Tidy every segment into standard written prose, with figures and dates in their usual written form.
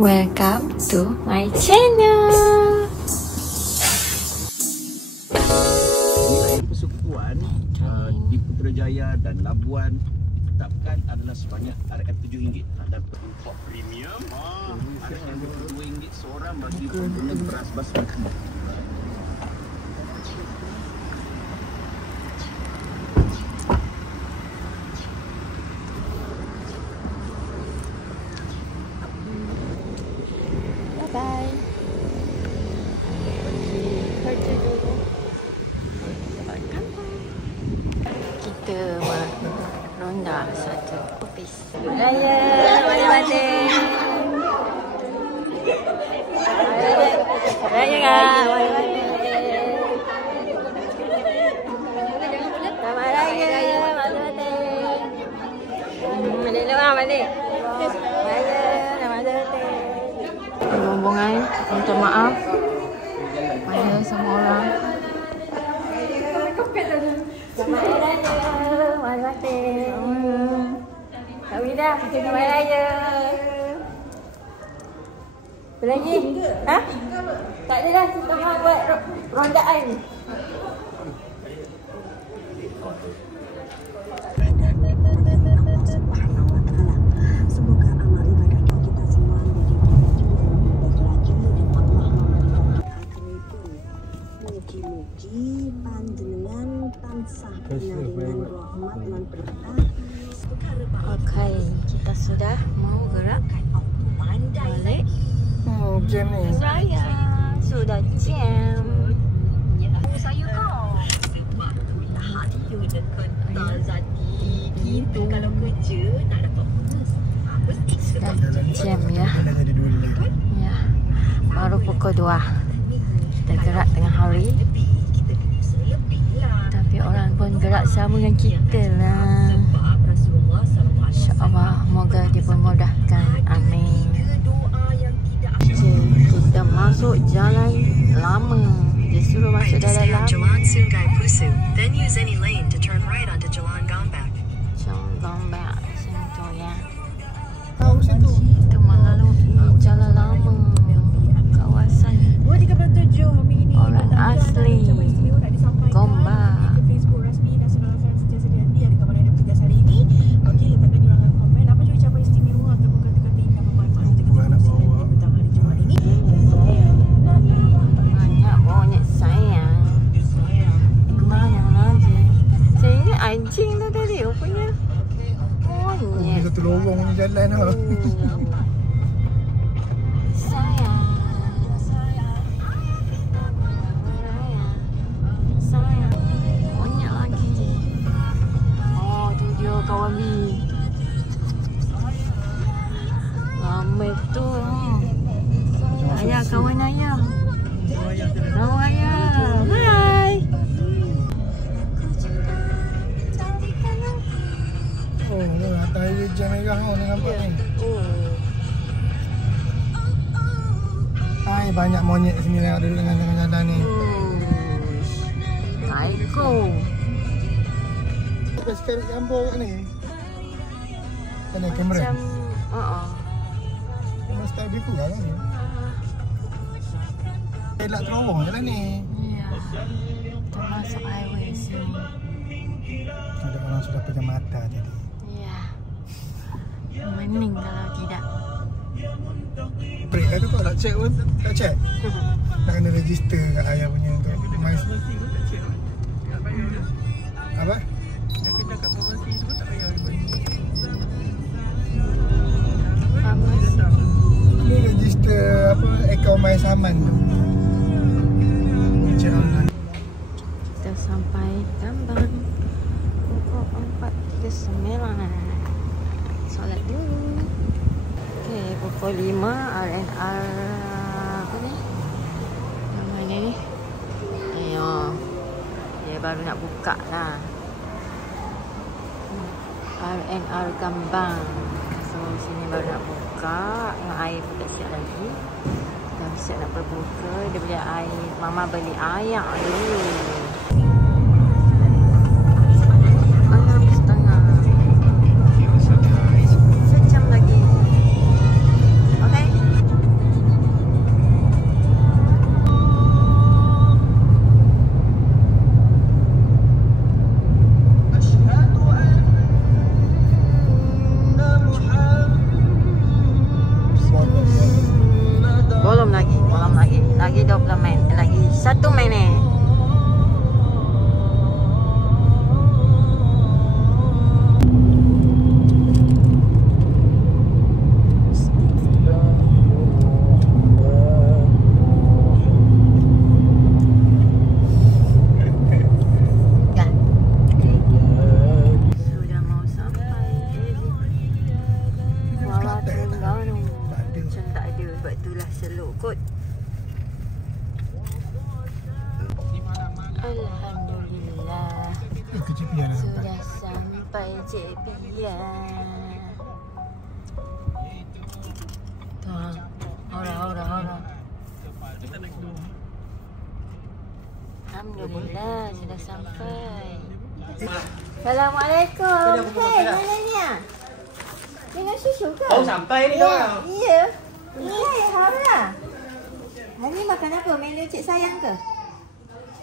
Welcome to my channel. Nilai persekutuan di Putrajaya dan Labuan ditetapkan adalah sebanyak RM7 dan untuk premium RM2 seorang bagi pengguna beras basmati. Bye. Kerja dulu. Kita meronda satu ofis. Raya, mati-mati. Raya kan, mati-mati. Selamat Raya, mati-mati. Balik luar, balik. Raya, mati-mati. Rombongan, minta maaf pada semua orang. Selamat Raya, mati-mati. Kak Wida, selamat Raya. Apa lagi? Ha? Tak ada dah, kita mahu buat rondaan. Mugi-mugi panjenengan tansah pinaringan rahmat lan berkah. Okey, kita sudah mau gerak balik. Jam ni. Raya sudah jam. Saya kau. Hati dekat Tazati kita kalau kerja nak dapat bonus. Sudah jam ya. Dah jadi dulu lagi. Ya. Baru pukul 2. Kita gerak tengah hari. Tapi orang pun gerak sama dengan kita lah. InsyaAllah, moga dipermudahkan. Amin. Kita masuk jalan lama. Dia suruh masuk dalam lama. Jalan Sungai Pusu, then use any lane to turn right onto Jalan Gombak. Jalan Gombak macam tu ya. Tahu situ. Kita melalui jalan lama. Kawasan orang asli Gombak. Banyak monyet sayang. Mana lagi? Saya ingat anjing tu tadi rupanya monyet. Satu lorong ni jalan lah. Sayang. Sayang. Monyet lagi. Oh, tu dia kawan B. Ramai tu. Ayah, kawan ayah. Kawan ayah. Hai. Oh, ni atas highway jam merah kau ni nampak ni. Hai, banyak monyet sini yang duduk dengan tengah jalan ni. Psycho. Apa sekarang gambar kat ni? Sana kamera. Macam Memang style biku lah ni. Elak terowong jalan ni. Ya. Kita masuk highway sini. Ada orang sudah pegang mata tadi. Ya. Mening kalau tidak. Break lah tu kau tak check pun. Tak check. Nak kena register kat ayah punya untuk mais. Apa? Ni register apa akaun My Saman tu. Check online. Kita sampai Gambang pukul 4.39. Solat dulu. Okey, pukul 5 RNR apa ni? Yang mana ni? Dia baru nak buka lah. RNR Gambang. So sini baru nak buka. Yang air pun tak siap lagi. Dah siap nak berbuka. Dia beli air. Mama beli air dulu. 6:30. Sejam lagi. Okay. kot. Alhamdulillah. Itu Cik Pia dah sampai. Sudah sampai Cik Pia. Tuh, aura. Alhamdulillah sudah sampai. Assalamualaikum. Hei, neneknya. Dengan susu ke? Oh, sampai ni dah. Ya. Hai, Haura. Hari ni makan apa? Menu Cik Sayang ke?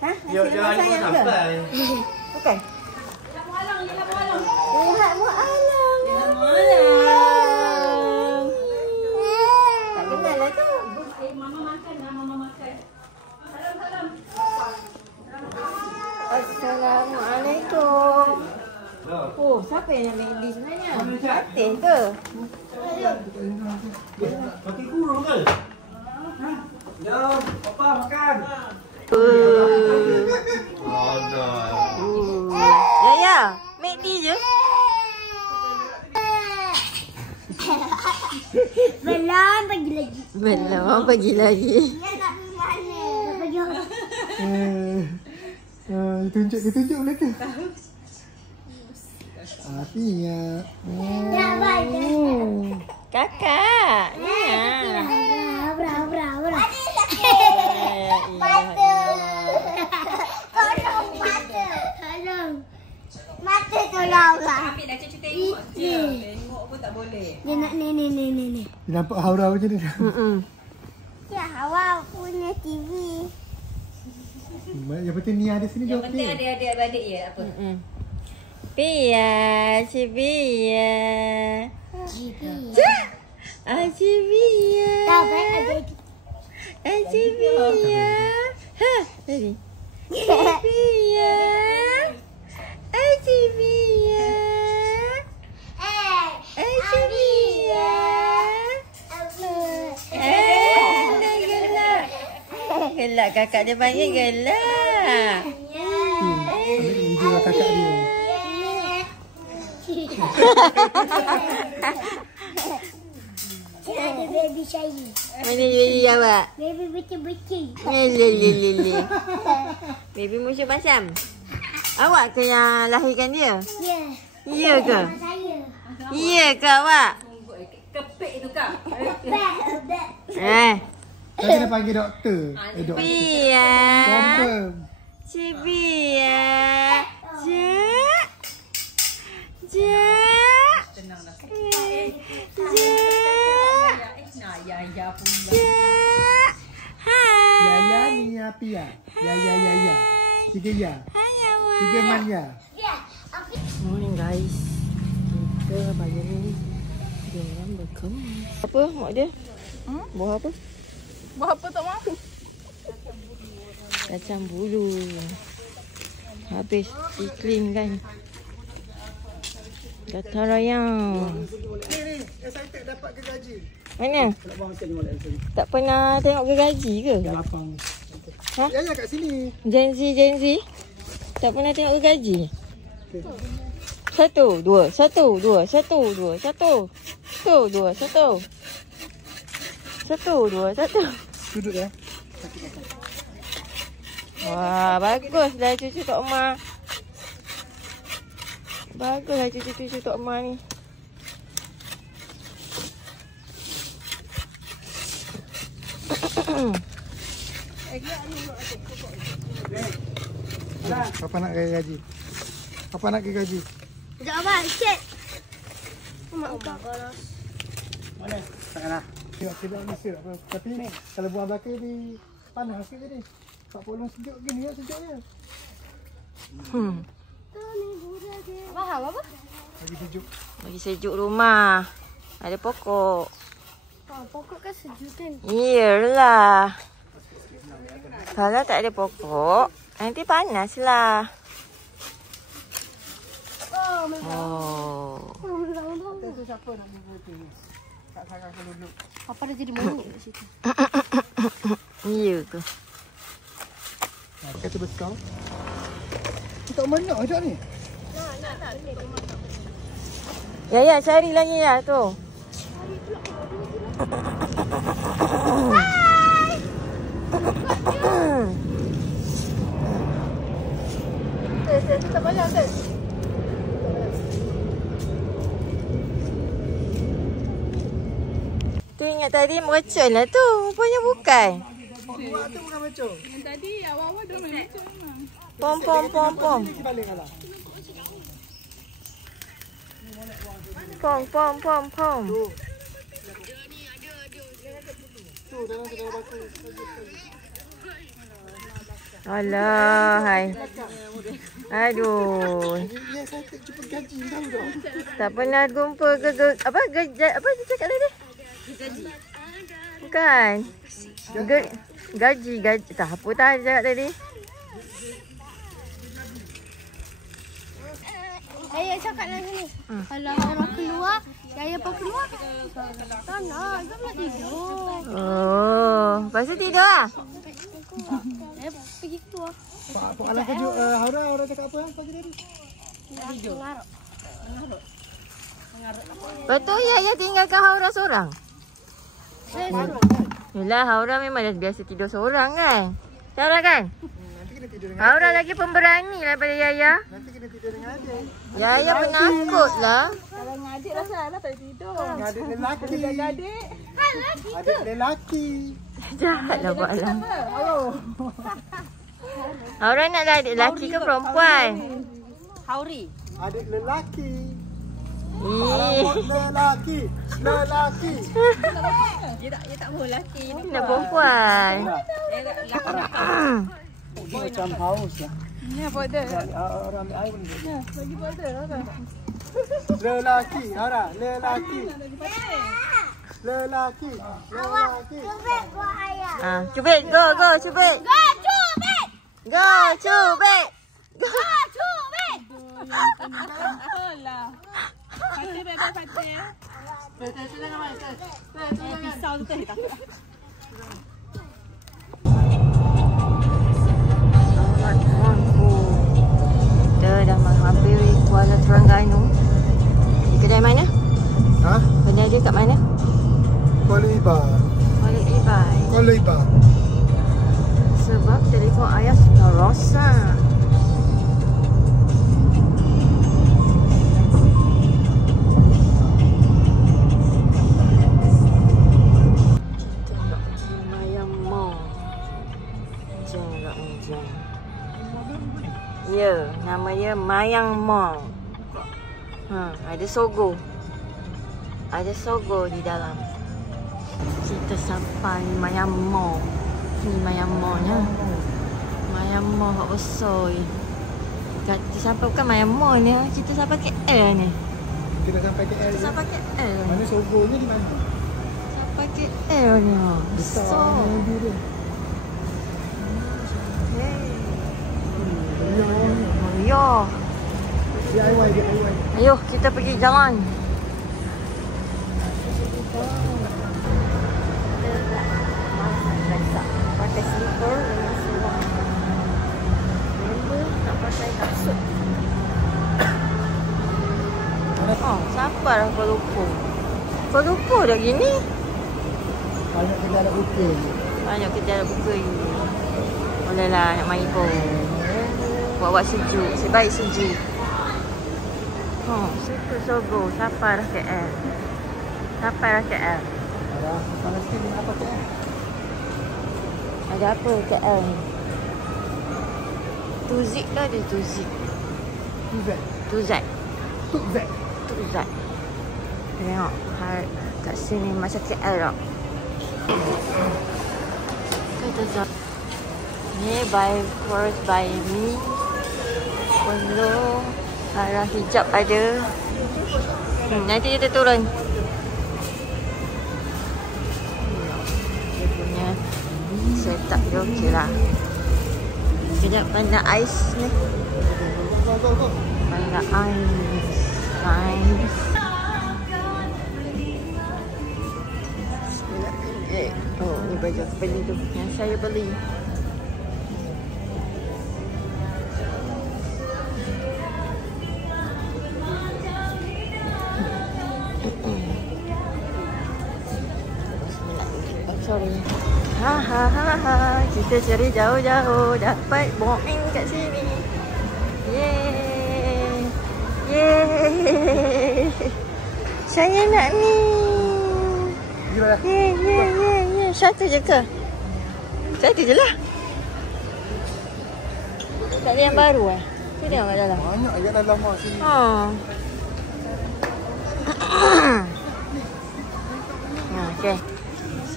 Ha? Nasi lemak sayang ke? Bukan? Lihat mualang. Tak kenal lah tu. Assalamualaikum. Oh, siapa yang nak Mehdi sebenarnya? Fatin ke? Kaki kurung ke? Jom, Papa makan. Ya, Mehdi je. Belum pergi lagi. Belum pergi lagi. Dia nak pergi mana? Nak pergi Ditunjuk boleh ke? Apinya. Ya, baik. Kakak. Ya. Abra. Mata tolonglah. Ambil dah cucu tengok je. Tengok pun tak boleh. Dia nak ni. Dia nampak Haura macam ni. Ya, awak punya TV. Yang penting Nia ada sini Yang dia penting okey. ada adik-beradik je apa. Pia, Cik Pia. Cik Pia. Tak baik ada. Cik Pia. Ha, tadi. Cik Pia. Cik Pia. Cik Pia. Nak gelak. Gelak kakak dia panggil gelak. Video kakak dia. Ada baby saya. Mana baby awak? Baby betul-betul. Lele. Baby musuh macam. Awak ke yang lahirkan dia? Ya. Ya ke? Saya. Ya ke awak? Kepik tu kak. Kau kena panggil doktor. Doktor. Pia. Confirm. Cik Pia. Cik. Tenang dah. Ya pula. Hai. Yaya Nia Pia. Ya. 3 ya. 3 manja. Morning guys. Kita pagi ni jalan berkemas. Apa mak dia? Buah apa? Buat apa tak mahu? Kacang bulu. Habis clean kan. Gata rayang. Ni, excited dapat gergaji. Mana? Tak pernah tengok gergaji ke? Lapang. Ha? Yaya kat sini. Gen Z. Tak pernah tengok gergaji? 1, 2, 1, 2, 1, 2, 1. 1, 2, 1. 1, 2, 1. Duduk ya. Wah, baguslah cucu Tok Mak. Baguslah cucu-cucu Tok Mak ni. Papa nak gergaji. Papa nak gergaji. Sekejap abang, sikit. Mak panas. Mana? Takkanlah. Tengok sedap ni sedap. Tapi kalau buah belakang ni panas sikit je ni. 40 sejuk gini ya sejuknya. Faham apa? Lagi sejuk. Bagi sejuk rumah. Ada pokok. Pokok kan sejuk kan? Iyalah. Kalau tak ada pokok, nanti panaslah. Oh. Tu siapa nak bubur tu? Tak sangat kalau duduk. Papa dah jadi monyet kat situ. Iya ke? Kata besar. Tak banyak ajak ni. Ya, cari lagi ya tu. Tak payah, Ted. Tu ingat tadi mercun lah tu. Rupanya bukan. Buat tu bukan macam. Yang tadi awal-awal dia main macam memang. Pom pom pom pom. Balik lah. Pom pom pom pom. Tu dalam kedai batu. Alah, hai. Aduh. Ya, saya cuba gaji tahu tak? Tak pernah jumpa apa dia cakap tadi? Gaji. Bukan. Gaji. Tak apa tak dia cakap tadi. Ayah cakap lagi ni. Kalau orang keluar, Yaya pun keluar. Tak nak, dia nak tidur. Oh, lepas tu tidur lah. Pergi keluar. Pak Alang kejut Haura cakap apa pagi tadi? Mengarut. Betul ya tinggalkan Haura seorang? Yelah, Haura memang dah biasa tidur seorang kan? Haura kan? Nanti kena tidur dengan Haura lagi pemberani daripada Yaya. Nanti kena tidur dengan adik. Yaya penakut lah. Kalau dengan adik rasa lah tak tidur. Dengan adik lelaki. Adik. Adik lelaki. Jahat lah buat lah. Haura nak lah adik lelaki ke perempuan? Hauri. Adik lelaki. Ih, Lelaki. Dia tak mahu lelaki. nak perempuan. Dia macam haus lah. Ni apa dia? Orang ambil air pun dia. Bagi pada lah. Lelaki. Haura. Lelaki. Buat ayah. Ah, cubit, go, cubit. Go, cubit. Lah. Fatih bebek Fatih. Pisau tu tak takut. Kita dah menghampiri Kuala Terengganu. Di kedai mana? Ha? Kedai dia kat mana? Kuala Ibar. Kuala Ibai. Kuala Ibar. Sebab telefon ayah sudah rosak. Kita nak pergi Mayang Mall. Jom. Ya, nama dia Mayang Mall. Ada Sogo. Ada Sogo di dalam. Kita sampai Mayang Mall. Ni Mayang Mallnya. Mayang Mall hak besar ni. Kita sampai bukan Mayang Mall ni. Kita sampai KL ni. Kita sampai KL. Kita sampai KL. Mana Sogonya di mana? Sampai KL ni. Besar. Dia. Ya. DIY. Ayo kita pergi jalan. Pakai slipper dengan seluar. Member nak pakai kasut. Oh, siapa dah Kuala Lumpur? Kuala Lumpur dah gini. Banyak kedai nak buka. Banyak kita dah buka ni. Boleh lah nak main pun. Buat sejuk. Sebaik sejuk. Oh, situ Sogo. Sampai dah KL. Sana sikit dengan apa KL? Ada apa KL ni? Tuzik ke ada Tuzik? Tuzak. Tengok kat sini macam KL tak? Kita jom. Ni first by me. Pondok arah hijab ada. Nanti kita turun. Dia punya setup dia okey lah. Kejap pandang ais ni. Pandang ais. Oh, ni baju aku beli tu. Yang saya beli. Sorry. Kita cari jauh-jauh dapat Boeing kat sini. Yeay. Yeay. Saya nak ni. Yeay. Satu je ke? Satu je lah. Tak ada yang baru Tu tengok kat dalam. Banyak kat dalam sini. Okay.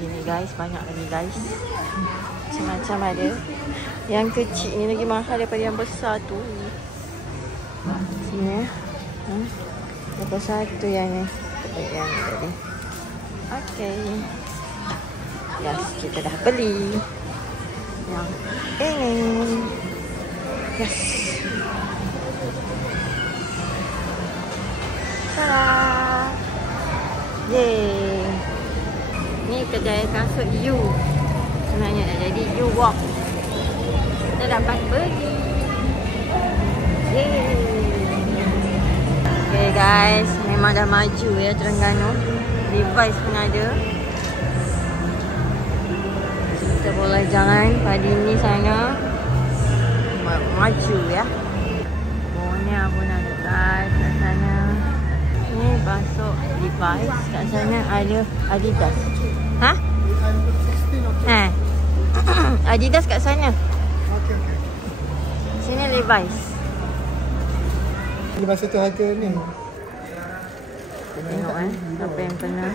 Sini guys, banyak lagi guys. Macam-macam ada. Yang kecil ni lagi mahal daripada yang besar tu. Sini Lepas satu yang ni. Yang ni tadi. Okay. Yes, kita dah beli. Yang ini. Yes. Tada. Yeay. Ni kedai kasut U. Sebenarnya dah jadi U Walk. Kita dapat beli. Yeay. Okay guys, memang dah maju ya Terengganu. Levi's pun ada. Kita boleh jalan pada ni sana. Maju ya. Bonia pun ada guys kat sana. Ni masuk Levi's. Kat sana ada Adidas. Adidas kat sana. Okey. Sini Levi's. Ini masa tu harga ni. Tengok apa yang kena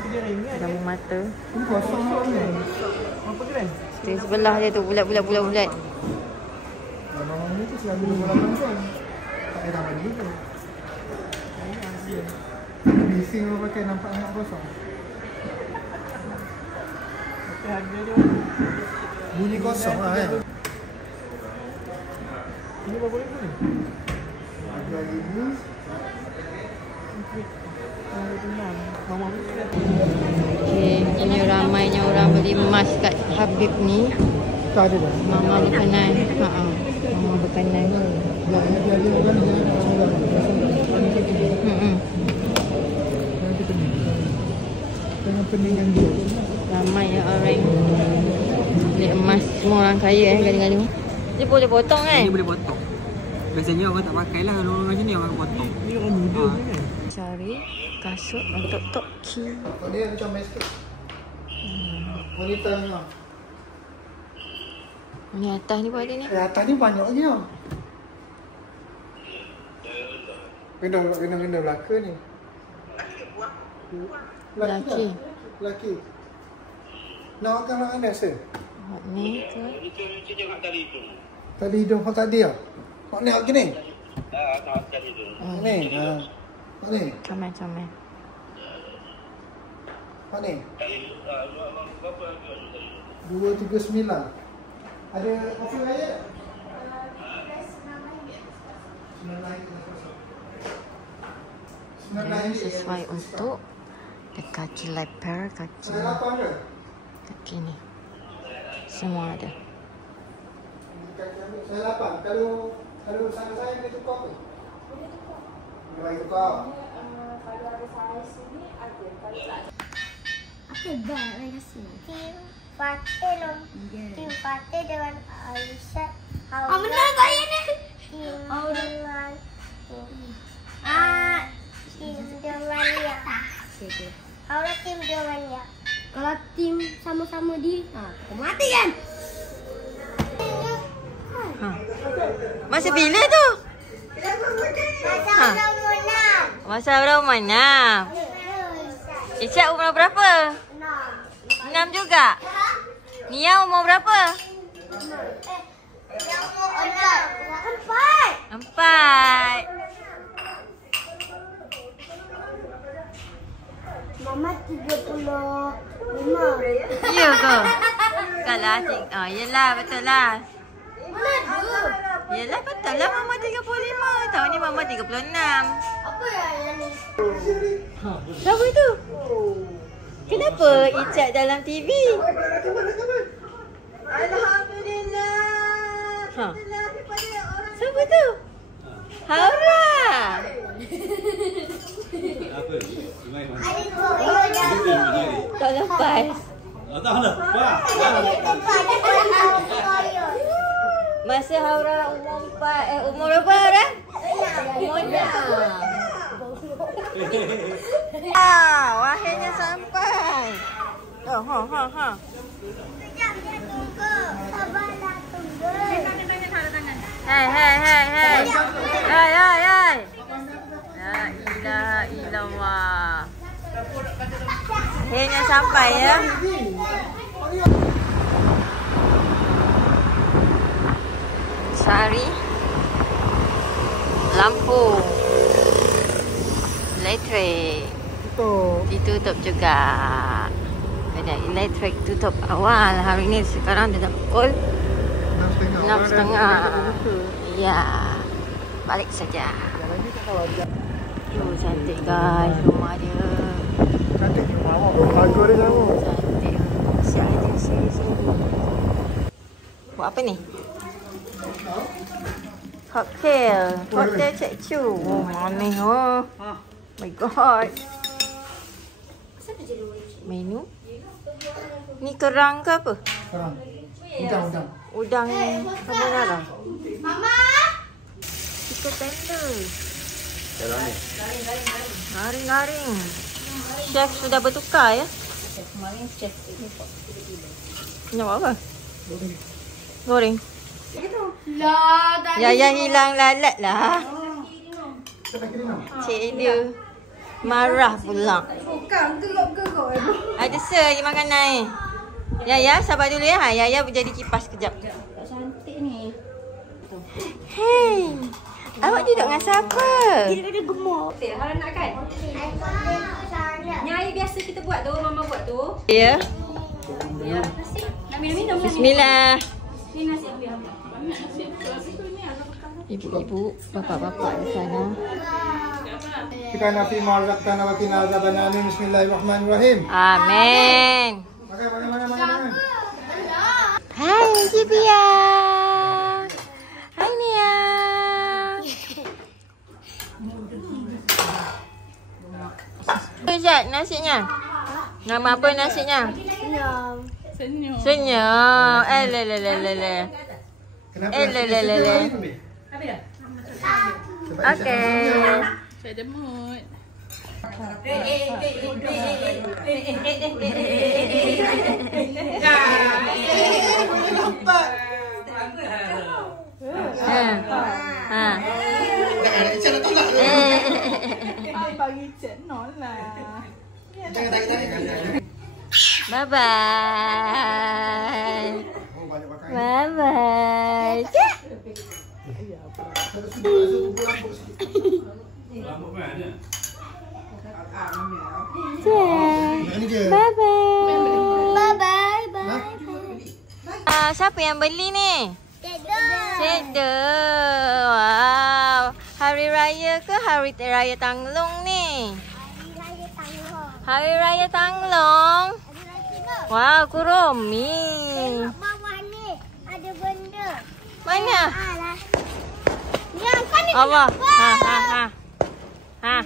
dalam mata. Ini kosong ni. Apa keren? String sebelah dia tu bulat. Memang ni tu selalu 28 kan. Tak ada nama dia tu. Bising lu pakai nampak sangat kosong. Tapi harga dia bunyi kosong lah kan. Ini berapa ribu ni? Harga ini Okay, ini ramainya orang beli emas kat Habib ni. tak ada dah. Mama berkenan. Mama berkenan. Dia ada orang dengan peningan dia. Ramai ya orang beli emas. Semua orang kaya gaduh-gaduh. Dia boleh potong kan? Ini boleh potong. Biasanya orang tak pakai lah kalau orang macam ni orang potong. Ni orang muda kan. Cari kasut untuk Tok Ki. Dia macam masker. Wanita ni lah. Ni atas ni pun ada ni. Atas ni banyak je. Kena belaka ni. Lelaki. Nak makan anda rasa? Ni ke? Tali hidung kau tak ada? Kau ni lagi ni? Ni. Kau ni? Comel. Kau ni? 239. Ada offer raya tak? Ini sesuai untuk kaki leper, kaki ni. Semua ada. Saya 8. Kalau sana saya boleh tukar ke? Boleh tukar. Kalau ada saiz sini ada. Kalau tak ada. Apa bag lagi kasi? Tim Fatih dengan Aisyah. Benar tak ya ni? Tim Domania. Aura tim Domania. Kalau tim sama-sama di, kita mati kan? Masa bila tu? Masa berapa 6? Isyak umur berapa? 6 juga? Nia umur berapa? Yang umur 4. Mama 35. Ya ke? Kalah yelah betul lah. Yelah betul lah Mama 35. Tahun ni Mama 36. Apa yang ni? Siapa tu? Kenapa Icak dalam TV? Alhamdulillah. Siapa tu? Haura. Apa? Tak lepas. Masa Haura umur berapa Haura? Umur 6. Akhirnya sampai. Oh, ha. Sekejap dia tunggu. Sabarlah tunggu. Hai. La ilaha illallah. Akhirnya sampai ya. Sari. Lampu. Elektrik. Ditutup juga. Kedai elektrik tutup awal hari ni. Sekarang dah pukul 6.30. Ya. Balik saja. Cantik guys rumah dia. Cantik rumah awak. Harga dia sama. Cantik. Siap aja sini. Buat apa ni? Cocktail Cek Chu. Oh, mana oh. My god. Menu. Ni kerang ke apa? Kerang. Udang. Udang carbonara. Mama. Chicken tender. Garing. Chef sudah bertukar ya? Kemarin chef ini kok. Nak buat apa? Goreng. Yaya hilang lalat lah. Cik dia marah pula. Ada se je makanan ni. Yaya sabar dulu ya. Yaya jadi kipas kejap. Cantik ni. Hey. Awak duduk dengan siapa? Dia gemuk. Hara nak kan? Ni air biasa kita buat tu, mama buat tu. Ya. Ya. Nasi. Nak minum-minum. Bismillah. Ni nasi ambil. Ibu-ibu, bapak-bapak di sana. Kana fi ma razaqtana wa qina azaban nar. Bismillahirrahmanirrahim. Amin. Makan. Hai Jibia. Hai Nia. Sekejap nasinya. Nama apa nasinya? Senyum. Senyum. Lele. Habis dah? Okey. Saya ada mood. Bagi cek Nola. Bye bye. Bye bye. Bye bye. Siapa yang beli ni? Cedar. Wow. Hari Raya ke Hari Raya Tanglong ni? Hari Raya Tanglong. Wow, Kuromi. Bawah ni ada benda. Mana? Yang kan ni. Allah. Ha.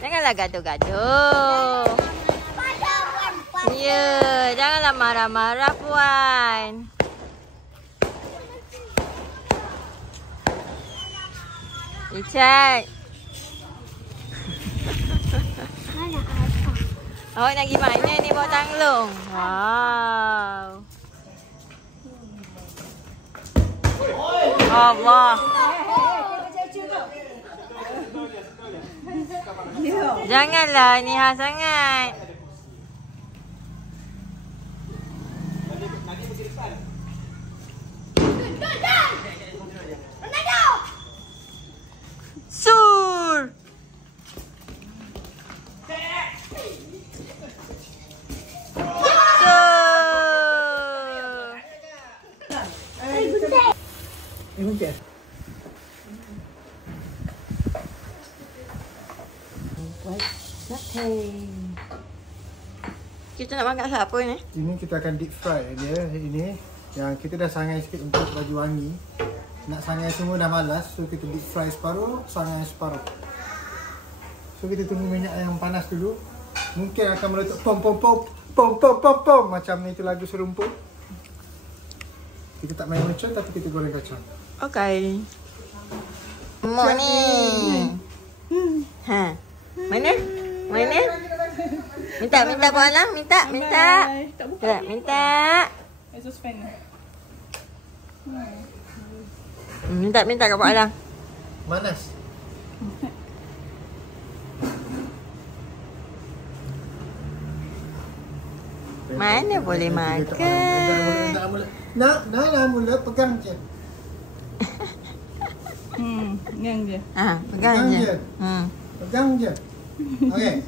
Janganlah gaduh-gaduh. Ya, janganlah marah-marah puan. Icat. Awak nak pergi mana ni bawa Tanglong? Wow. Allah. Janganlah Niha sangat. Sur. Gunting. Kita nak makan apa ni? Ini kita akan deep fry dia. Ini yang kita dah sangai sikit untuk baju wangi. Nak sangai semua dah malas, so kita deep fry separuh, sangai separuh. So kita tunggu minyak yang panas dulu. mungkin akan meletup pom pom pom pom pom pom pom macam itu lagu serumpun. Kita tak main mercon tapi kita goreng kacang. Okay. Morning. Ha. Mana? Mana? Minta buat Alang, minta. Tak, minta. Minta kat buat Alang. Manas. Mana boleh makan. Nak mula pegang je. Pegang je. Pegang je. Pegang je. Okey.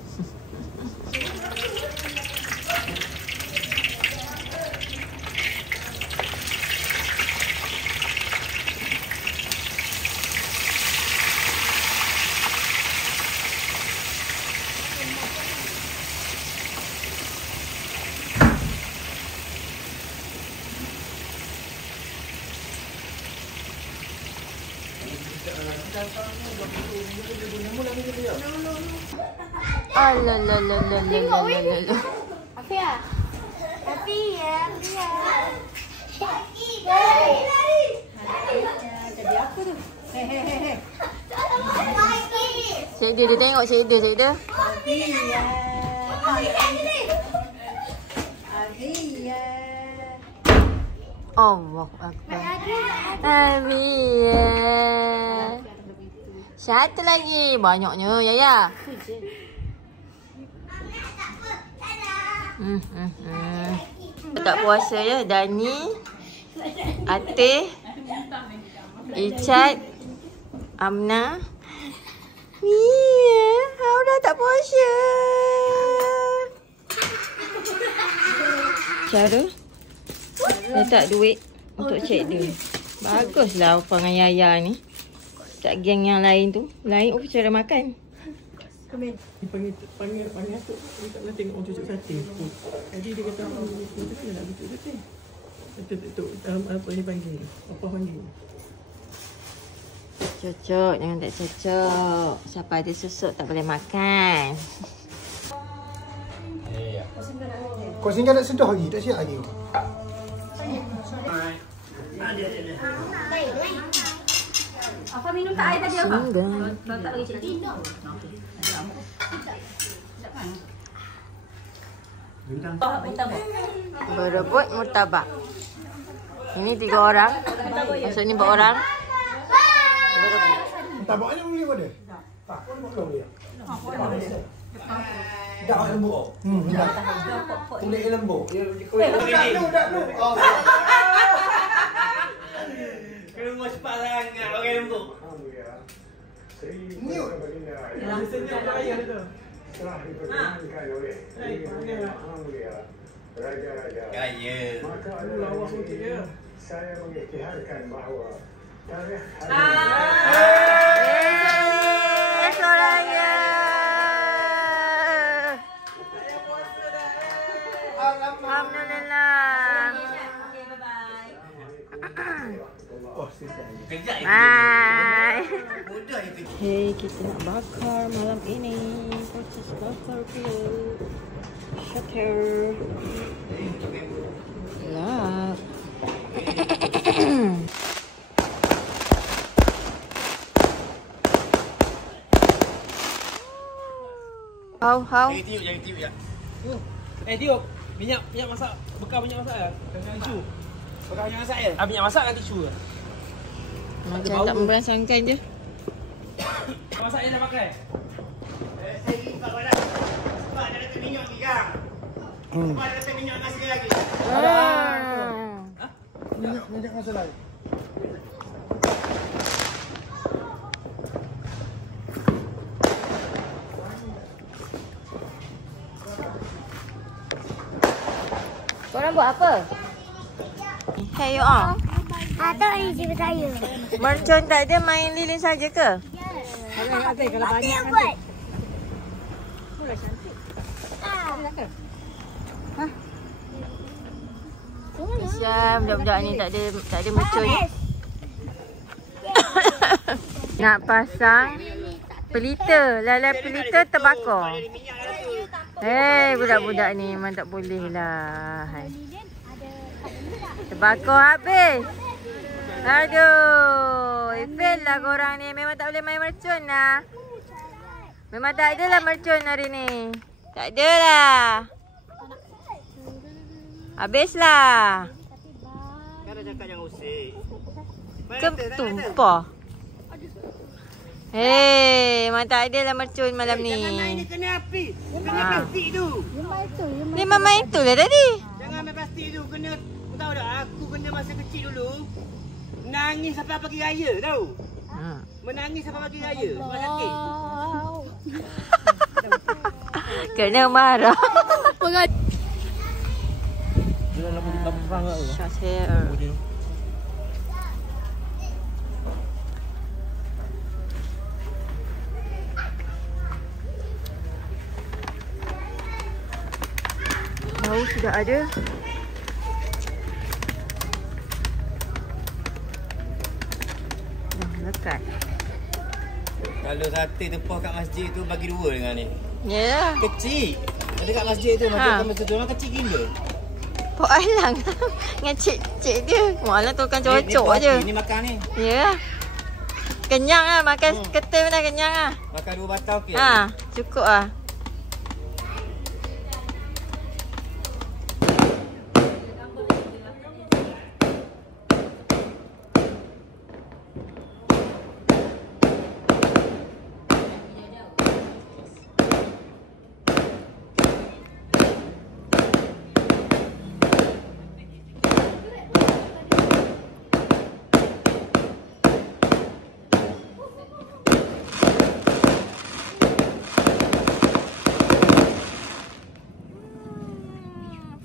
Alah. Afia. Jadi apa tu? Hei. Shader dia tengok shader. Afia. Allahu Akbar. Afia. Satu lagi. Banyaknya Yaya. Tak puasa ya. Dani, Ateh, Icat, Amna. Mia, kau dah tak puasa. Cara letak duit untuk cek dia. Baguslah Opah dengan Yaya ni. Tak geng yang lain tu. Lain cara makan. Panggil atuk. Dia tak pernah tengok orang cucuk sate. Jadi dia kata, kita nak cucuk sate. Tok, apa ni panggil? Apa panggil? Cocok, jangan tak cocok. Siapa ada susuk tak boleh makan. Kau singgah nak sentuh lagi? Tak siap lagi. Apa minum tak air tadi apa? Singgah. Tak bagi cikgu. Berebut murtabak. Ini 3 orang. Maksudnya 4 orang. Berebut. Murtabak ni boleh pada? Tak, boleh. Dah lembut. Dah. Kulit lembut. Dah lu. Kena cepat sangat orang lembut. Mute. Senyap raya tu. Gaya. Maka lawa putih dia. Saya mengisytiharkan bahawa tarikh Soraya. Alhamdulillah. Bye. Hey, kita nak bakar malam ini. Proses bakar pula. Shutter. Gelap. How? Jangan tiup ya. Tiup. Minyak masak. Bekal minyak masak ya. Dengan tisu. Bekal minyak masak ya? Minyak masak dengan tisu ke? Macam tak merasakan je. Masak je dah pakai? Saya lipat pada. Sebab ada letak minyak ni kan? Sebab ada letak minyak nasi lagi. Minyak nasi lagi. Korang buat apa? Hey you all. Tak ni cerita saya. Mercon tak ada, main lilin saja ke? Kalau banyak buat. Kesian budak-budak ni tak ada mercon. Nak pasang pelita. Lalai pelita terbakar. Hei, budak-budak ni memang tak boleh lah. Tebakar habis. Aduh, fail lah korang ni. Memang tak boleh main mercun lah. Memang tak ada lah mercun hari ni. Tak ada lah. Habislah. Kan dah cakap jangan usik. Tumpah. Hei, memang tak ada lah mercun malam ni. Jangan main dia kena api. Kena plastik tu. Dia memang main tu lah tadi. Jangan main plastik tu. Kena, kau tahu tak? Aku kena masa kecil dulu. Nangis sampai pagi raya tahu. Menangis sampai pagi raya. Sebab sakit. Kena marah. Dia nak perang tak tu? Short hair. Bau sudah ada. Dah lekat. Kalau sate tempah kat masjid tu bagi dua dengan ni. Ya. Kecil. Ada kat masjid tu macam masa tu orang kecil gila. Pok Ailang dengan cik-cik dia. Malah tu kan cocok je. Ni makan ni. Ya. Kenyang lah. Makan ketul dah kenyang lah. Makan 2 batang okey. Ha, cukup lah.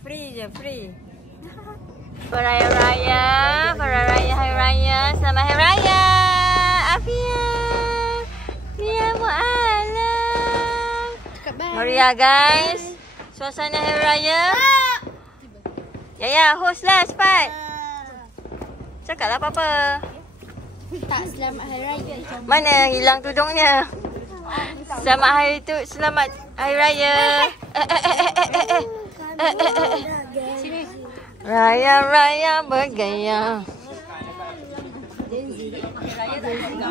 Free je, free. Beraya-raya, beraya hari raya. Selamat hari raya. Afia. Dia mu'alam. Meriah guys. Suasana hari raya. Ya, host lah cepat. Cakaplah apa-apa. Tak, selamat hari raya. Mana hilang tudungnya? Selamat hari raya. Raya-raya bergaya.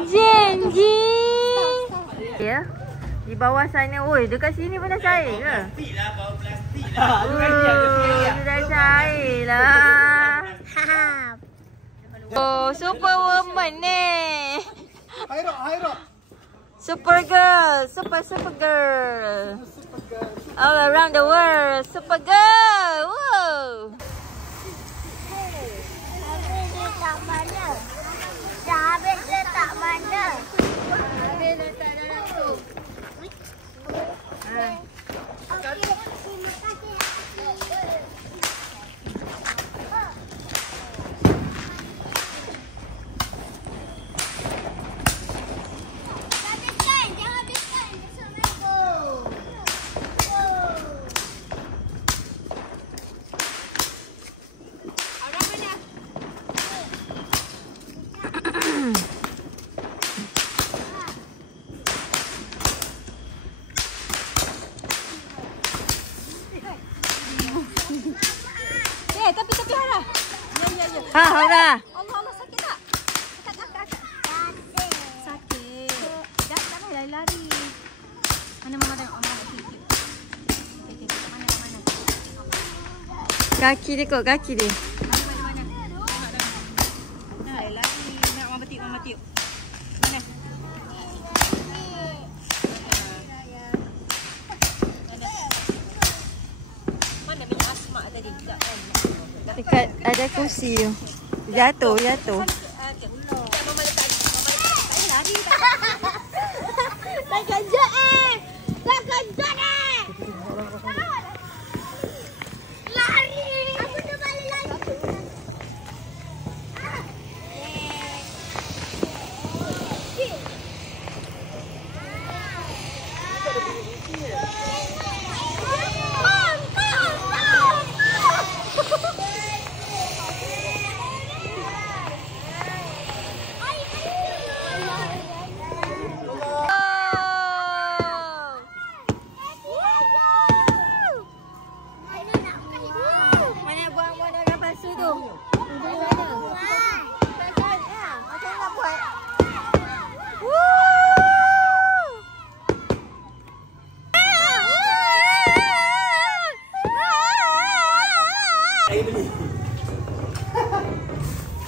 Janji. Ya. Di bawah sana. Oi, dekat sini pun dah cair ke? Plastik lah, bawa plastik lah. Dah cair lah. Oh, Superwoman ni. Hairok. Super girl. Super girl. All around the world. Super girl. Wow. Habis letak mana? Dah habis letak mana? Habis letak dalam tu. Okey, terima kasih. Habiskan, jangan habiskan. Assalamualaikum. Tapi Hara. Ya. Ha, Hara. Allah, sakit tak? Sakit. Sakit. Dah lari. Mana mama tengok mama sikit. Okey, mana? Kaki dia kot, kaki dia. Mana? Dah lari. Nak mama tiup. Mana? Mana minyak asma tadi? Tak kan. Dekat ada kursi tu. Jatuh. Mama letak. Tak lari tak. Tak kejut Lari. Aku tu balik lagi.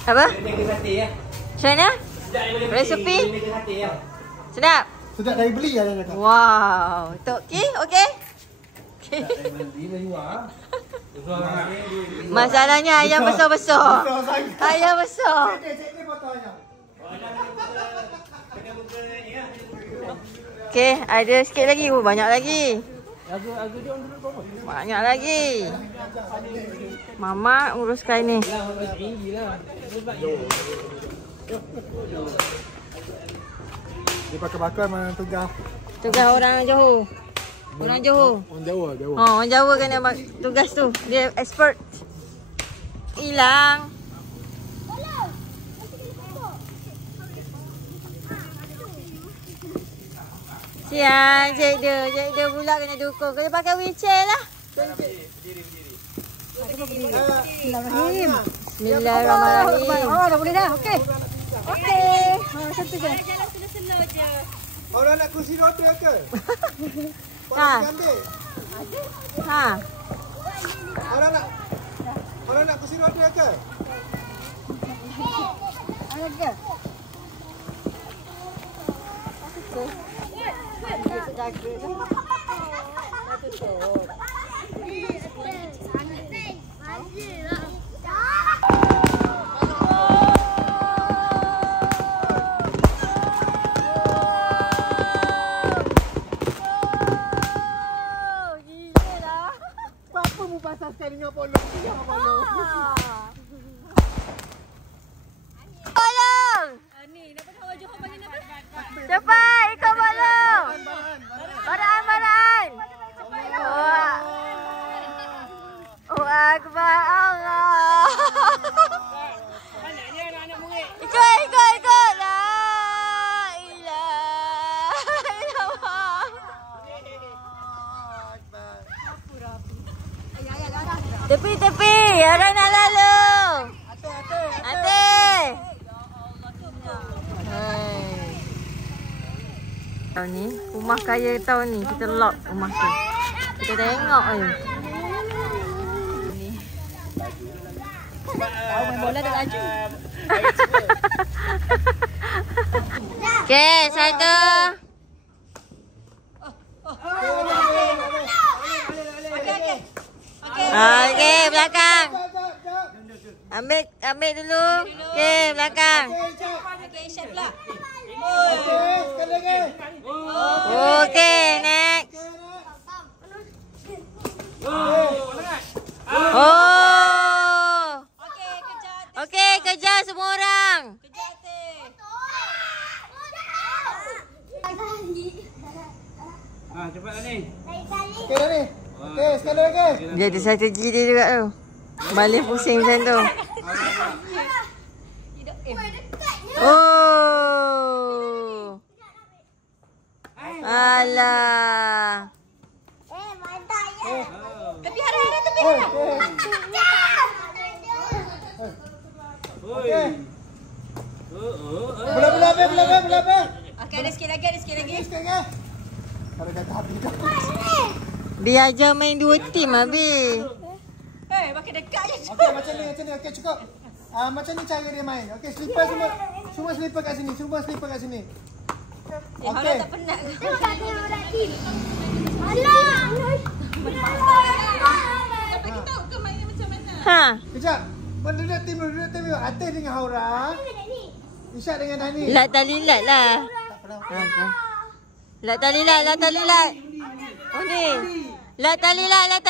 Apa? Negeri sate ya. Macam mana? Sedap daripada beli. Resepi? Negeri sate ya. Sedap? Sedap dari beli lah dia kata. Wow. Tok Ki, okey? Beli dah jual. Masalahnya ayam besar-besar. Besar sangat. Ayam besar. Cik ni potong ayam. Okey, ada sikit lagi. Banyak lagi. Banyak lagi. Mama uruskan ni. Dia bakar-bakar mana tugas. Tugas orang Johor. Orang Johor. Orang Jawa, Jawa. Oh, orang Jawa kena buat tugas tu. Dia expert. Hilang. Siang, Cik dia pula kena dukung. Kena pakai wheelchair lah. Bismillahirrahmanirrahim. Bismillahirrahmanirrahim. Oh, dah boleh dah. Okey. Okey. Satu je. Orang nak kursi roda ke? Ha. Ambil. Ha. Orang nak kursi roda ke? Ada ke? Apa mu pasaskan dengan polo? Tolong! Cepat, ikut tolong! Baraan! Oh, Akbar Allah! Ikut! La ilaha illallah! Tepi! Orang nak lalu! Ate! Tahun ni, rumah kaya tahun ni. Kita lock rumah tu. Kita tengok je. Main bola dah laju. Okay, satu. Okay, belakang. Ambil dulu. Okay, belakang. Okey, Isyad pula. Sekali lagi. Okay, next. Oh. Okay, kejar semua orang. Cepatlah ni. Okey dah ni. Okey, sekali lagi. Dia ada strategi dia juga tu. Balik pusing macam tu. Oh. Alah. Tepi harap tepi. Okey. Belah. Okey, ada sikit lagi. Sikit lagi. Kalau kata habis dah. Dia ajar main 2 tim habis. Makin dekat je. Okey, macam ni. Okey, cukup. Macam ni cara dia main. Okey, slipper semua slipper kat sini. Okey. Tak penat. Tengok tak tengok orang tim. Alah. Dapat kita tahu ke mainnya macam mana? Ha. Kejap. Duduk tim. Atis dengan Haura. Isyad dengan Dani. Lat tali lat lah. Tak Lat tali lat. Oh ni. Lat tali lat.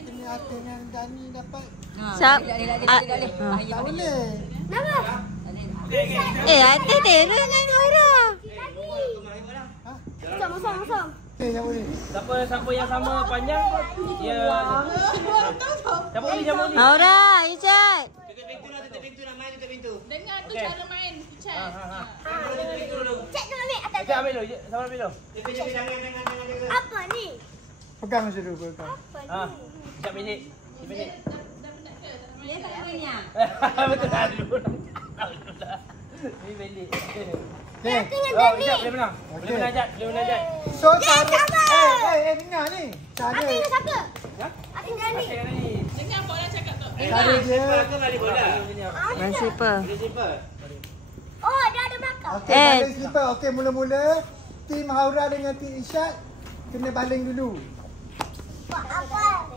Ini Atis dengan Dani dapat. Sap. Tak boleh. Atis tera dengan Haura. Masam. Okey, yang boleh. Siapa yang sama panjang dia. Siapa ni jamu ni? Haura, Isyad. Tutup pintu nak main tutup pintu. Dengar tu cara main. Isyad. Cek tu ambil atas. Okey, ambil dulu. Sama ambil dulu. Apa ni? Pegang macam tu. Sekejap minit. Dia tak nak main yang. Betul dah dulu. Ni belik. Okey. Sekejap boleh menang. Boleh menang Jad. So, cara... dengar ni. Cara... Atas dengan siapa? Ha? Atas dengan ni. Okey, ni. Dengar bola cakap tu. Cara dia. Ke balik bola? Balik slipper. Balik slipper. Oh, dia ada makan. Okey, baling slipper. Okey, mula-mula tim Haura dengan tim Isyad kena baling dulu. Buat apa?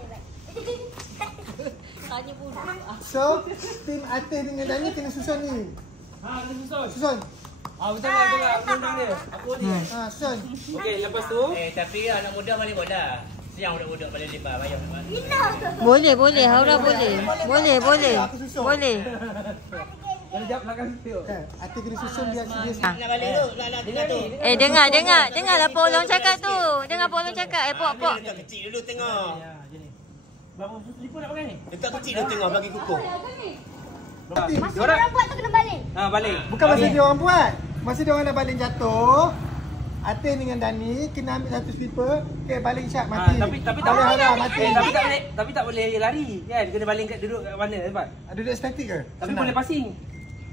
So, tim Atif dengan Dani kena susun ni. Kena susun. Susun. Betul lah. Undang dia. Apa dia? Susun. Okey, lepas tu. Tapi anak muda balik bola. Siang budak-budak balik lebar. Payah. Boleh. Haura boleh. Boleh. Boleh. Boleh jawab belakang situ. Atif kena susun dia. Nak balik tu. Nak tu. Dengarlah Pak Long cakap tu. Dengar Pak Long cakap. Pok. Letak kecil dulu tengok. Berapa slipper nak pakai ni? Letak kecil dulu tengok bagi kukuh. Masa orang buat tu kena balik. Balik. Bukan masa dia orang buat. Masa dia orang nak baling jatuh, Atin dengan Dani kena ambil satu slipper, okey baling Isyad mati. Tapi tak boleh mati. Tapi tak boleh lari kan. Kena baling kat duduk kat mana tempat. Duduk statik ke? Tapi boleh passing.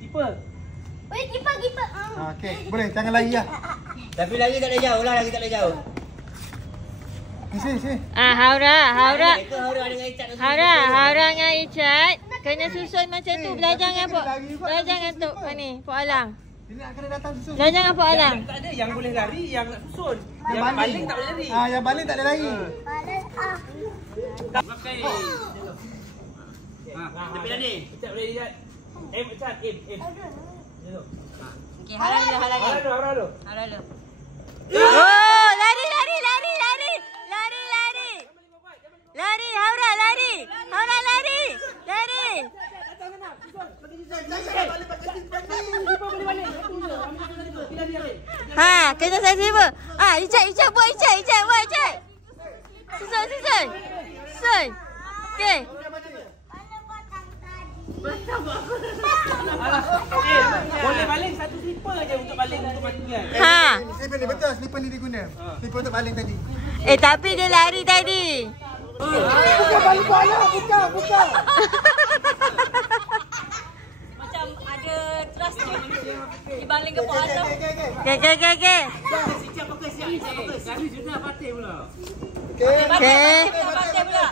Keeper. Weh, kiper. Okey, boleh jangan lari lah. Tapi lari tak ada jauh lah, lari tak ada jauh. Sini. Haura Haura dengan Isyad kena susun macam tu. Belajar dengan Pak Alang. Dia nak kena datang susun. Belajar dengan Pak Alang. Tak ada yang boleh lari, yang nak susun. Yang baling. baling tak boleh lari. Yang baling tak ada lari. Pakai. Tapi tadi. Isyad boleh lihat. Isyad, aim. Okey, halau dulu. Oh, lari. Lari, Haura lari. Kena saya siapa? Isyad buat. Susun. Okey. boleh baling satu slipper je untuk baling untuk mati kan. Slipper ni betul, slipper ni diguna. Slipper untuk baling tadi. Tapi dia lari tadi. Bukan baling bola, bukan. Macam ada trust je dibaling ke Pak Alang. Okey. Siap fokus. Kami sudah patih pula. Okey. Patih pula.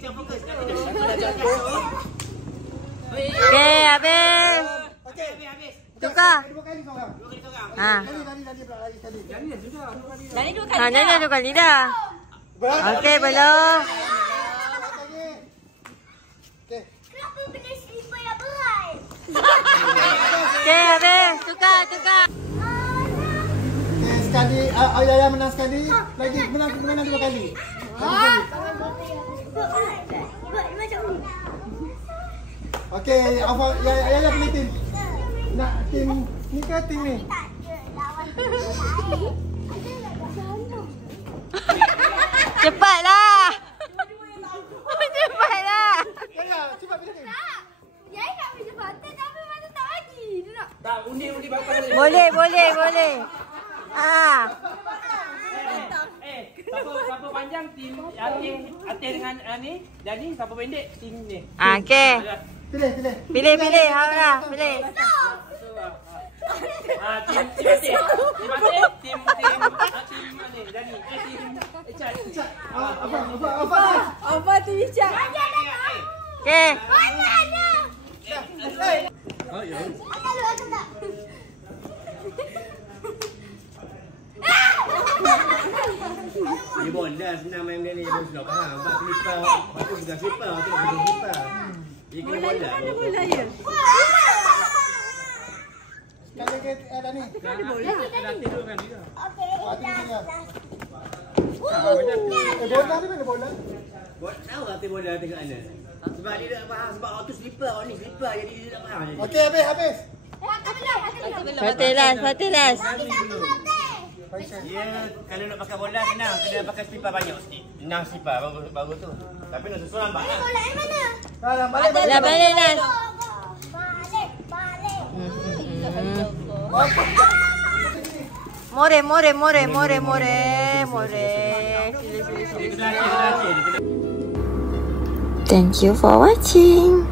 Siap fokus. Okey, habis. Okey, habis. Tukar. Dua kali seorang. Dani pula lari tadi. Dani 2 kali. Dah 2 kali dah. Okey, belum. Kenapa benda slipper yang berat? Okey, habis. Tukar. Okey, sekali Ayah menang sekali. Lagi menang 2 kali. Buat macam ni. Okey, Ayah pilih tim. Nak tim ni ke tim ni? Tak ada lawan lain. Cepatlah. Cepat pilih tim. Dia nak pergi pantai tapi masa tak bagi. Dia nak. Tak, undi bakal. Boleh. Siapa panjang tim Atin dengan ni, Dani, siapa pendek tim ni. Okey. Pilih Haura, pilih. Tim mana? Dani, tim Isyad. Apa tu Isyad? Okey. Dia bola senang main dia ni. Dia sudah faham. Buat slipper. Lepas tu bukan slipper. Tu bukan slipper. Dia kena bola. Ada bola ya? Sekali ke Dani? Ada bola. Ada tidur kan dia. Okey, dah. Bola ni mana bola? Tahu tak bola tengok mana? Sebab dia tak faham. Sebab waktu slipper. Awak ni slipper. Jadi dia tak faham. Okey, habis. Fatih last. Dia kalau nak pakai bola senang. Kena pakai slipper banyak sikit. 6 slipper baru tu. Tapi nak susun lambat lah. Bola yang mana? Balik last. Balik. More. Thank you for watching.